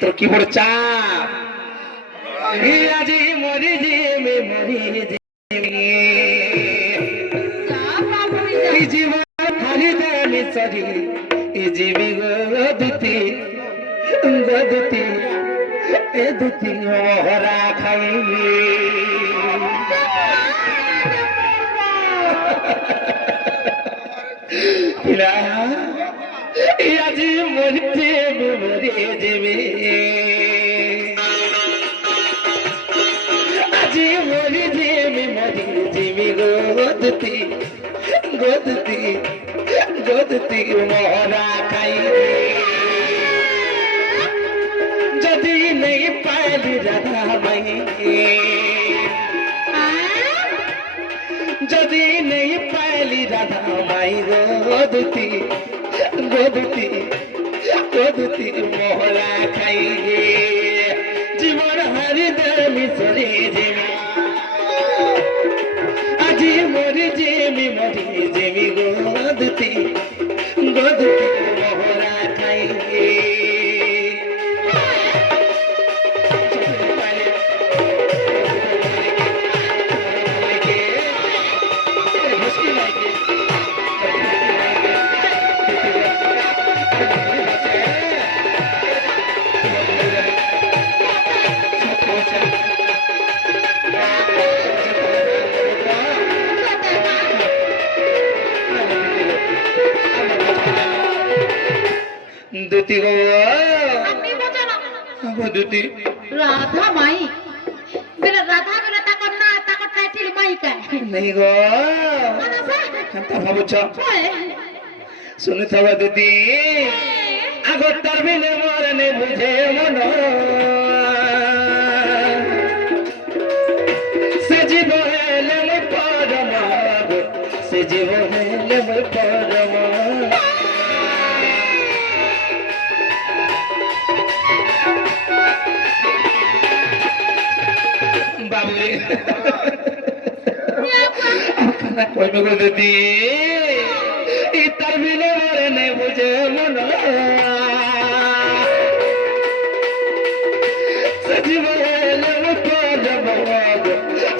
তোর কি বড় চাপ আজি মরি জিমি মরি জিমি এই জীবন খালি জানি সরি এই জীবি গদুতি গদুতি এ দুতি হরা খাই পিলা আজি মরি জিমি মরি জিমি আজি মরি জিমি মরি জিমি গদুতি গদুতি গদুতি মরা খাই যদি नहीं पाली राधा माई যদি नहीं पाली राधा माई गोदती गोदती गोदती मोहरा खाई जीवन हरि दमी सरे जेमी আজি মরি যেমি মরি যেমি গোদতি গোদতি মোহরা খাই দুতি গো আপনি বোঝেন গো দুতি রাধা মাই বেলা রাধা বেলা তাকর না তাকর টাইটেল মাই কা नहीं गो মানে স্যার তা ভাবুছ ওই শুনে থাবা দুতি আগর তার বিনে মরনে বুঝে মন সে জীব হেলে মই পরম সে জীব হেলে মই পরম বাবুরে আপনা কইবে গো দিদি ই তার বিনে মরে নাই বুঝে মন সজীব হেলে মই পরম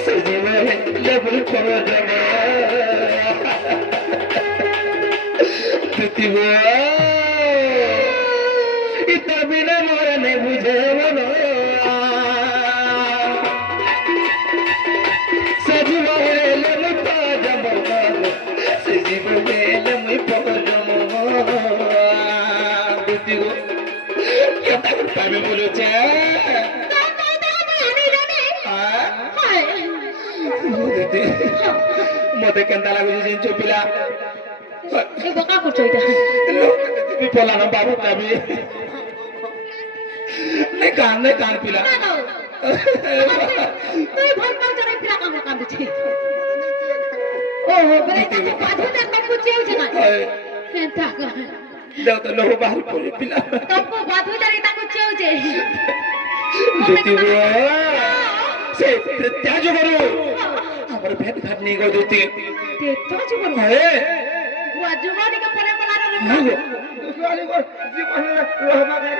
সজীব হেলে মই পরম দিদি গো ই তার বিনে মরে নাই বুঝে মন মতে কেনতা লাগুছে জিনিস পিলা এই বকা করছো এটা তুমি পলা না বাবু পাবি নাই কান পিলা তুই ভয় পাও জরে পিলা কাম কাঁদছি ও বেরে তো বাধু দেখ বাবু চেউছে না হ্যাঁ তাক দাও তো লোহ বাহর করে পিলা তপু বাধু জরে তাকু চেউছে দুতি সে ত্যাজ করো আমার ভেট ঘাট নেই গো দুতি ত্যাজ করো হ্যাঁ ও জুগানি কে পরে বলার রে না গো দুসরালি গো জীবন লোহ বাগার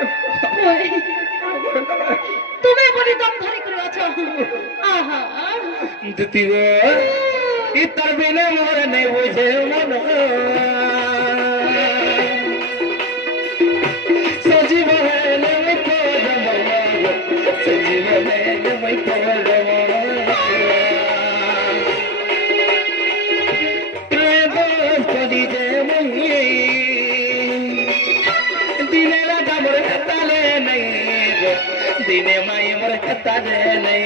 তুমি বলি দম ধরি করে আছো আহা দুতি গো ই তার বিনে মরে নাই বুঝে মন সজীব হেলে মই পরম সজীব হেলে মই পরম দিনে মাই মোর তালে নাই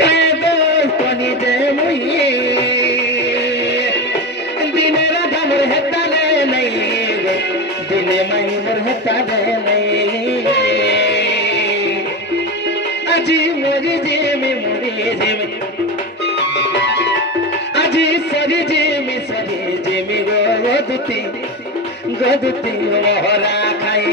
কায়দ কোনি দে মুই দিনে রাধা মোর তালে নাই দিনে মাই মোর তালে নাই আজি মরি যেমি মরি যেমি আজি সরি যেমি গো দুতি গদতি মোহরা খাই